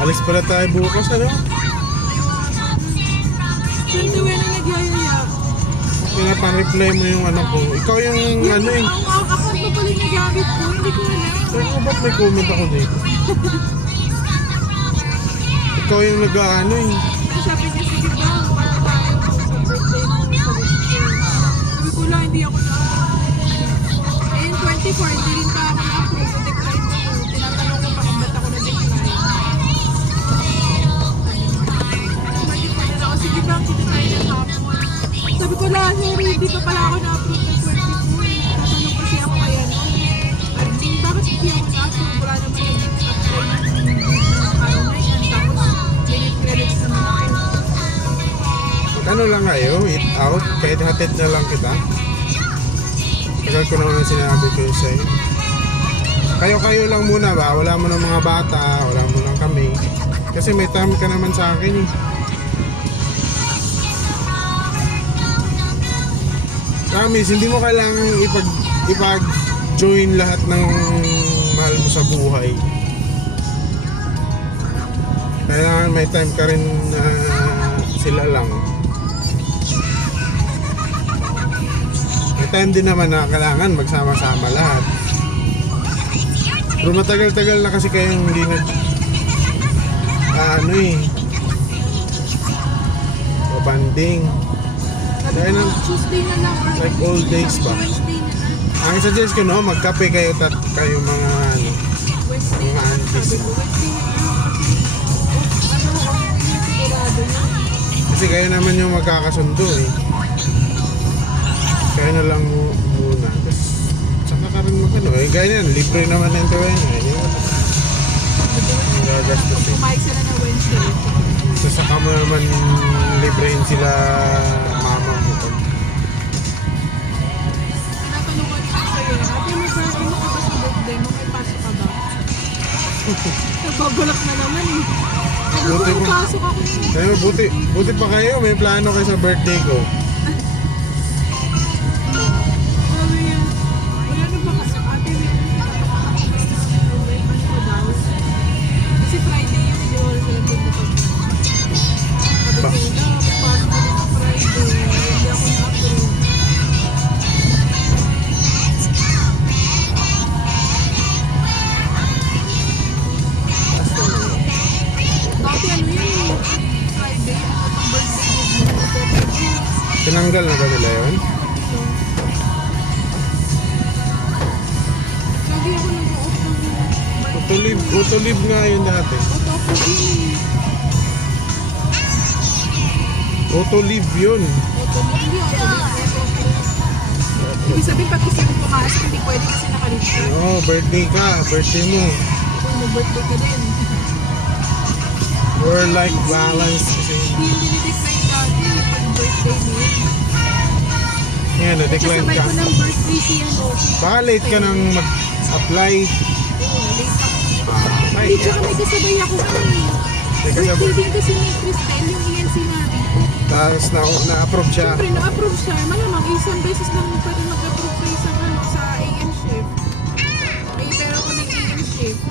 Alis pala tayo bukas, ano? Siyempre, wala na nagyayaya. Pinapan-reply mo yung ano ko. Ikaw yung ano eh. Ang account mo pala yung nagamit ko, hindi ko alam. Sabi ko, ba't may comment ako dito? Ikaw yung nag-ano eh. Sabi niya, sige ba, para tayo sa birthday mo. Sabi ko lang, hindi ako na. Eh, 24, hindi rin pa ako na-approve. Decline ako. Tinatanong ko pa kung ba't ako na-decline. 24 na ako, sige ba, kita tayo ng hapon. Sabi ko lang, sorry, hindi pa pala ako na-approve ng 24. Tatanong kasi ako kaya no. Bakit hindi ako na-approve? Wala naman yung apply ng araw na yan. Tapos, may credits naman ako. Ano lang kayo? Eat out? Kahit hatid na lang kita? Tagal ko naman sinabi kayo sa'yo. Kayo-kayo lang muna ba? Wala mo ng mga bata, wala mo lang kami. Kasi may time ka naman sa akin eh. Promise, hindi mo kailangan ipag-join lahat ng mahal mo sa buhay. Kailangan may time ka rin na sila lang. May time din naman na kailangan magsama-sama lahat. Pero matagal-tagal na kasi kayong hindi ano eh, banding. Kaya na, Tuesday na lang or like old days ba? Wednesday na lang. Ang suggest ko no, magkape kayo kayo mga ano, Wednesday mga na lang. aunties Sabi mo. ko, Wednesday na lang. Kasi, yung sigurado na. Kasi kayo naman yung magkakasundo eh. Kaya na lang muna. Tapos, saka ka rin mag ano eh. Gaya yan, libre naman ng tuwing eh. Yung gagastos eh. Pumayag sila na Wednesday. So, saka mo naman librehin sila mama mo. Tinatanong ko naman sa'yo, ate, may birthday mo ka ba sa birthday mo? May pasok ka ba? Nagpabulak na naman eh. Ano Buti ko, mo. pasok ako eh. Kaya buti pa kayo, may plano kayo sa birthday ko. Sabi niya, wala na ba kasi ate, may ano ko daw? Kasi Friday yung hindi wala sila pinapag. Sabi ko, wala, pasok ko sa Friday. Hindi ako na-approve. Dati ano yun eh, Friday, ang birthday mo. Tinanggal na ba nila yun? Lagi ako nag-off ng birthday. Autolive nga yun dati. Auto ako din eh. Autolive yun. Hindi ibig sabihin, pag gusto mo pumasok, hindi pwede kasi nakalista. Oo, birthday ka. Birthday mo. Kung mag-birthday ka din. Work-life balance kasi. Hindi yung dinidecline dati pag birthday mo. Yan, na-decline Kasabay ka. ko ng birthday siya, no? Baka late ka nang mag-apply. Late ako. Ay, Hindi, tsaka may kasabay ako eh. may Birthday kasabay. din kasi ni Cristel, yung ENC natin. Tapos na-approve siya. Siyempre, na-approve siya. Malamang, isang beses lang pwede mag-approve sa isang ano, sa AM shift. Eh, pero kung may AM shift,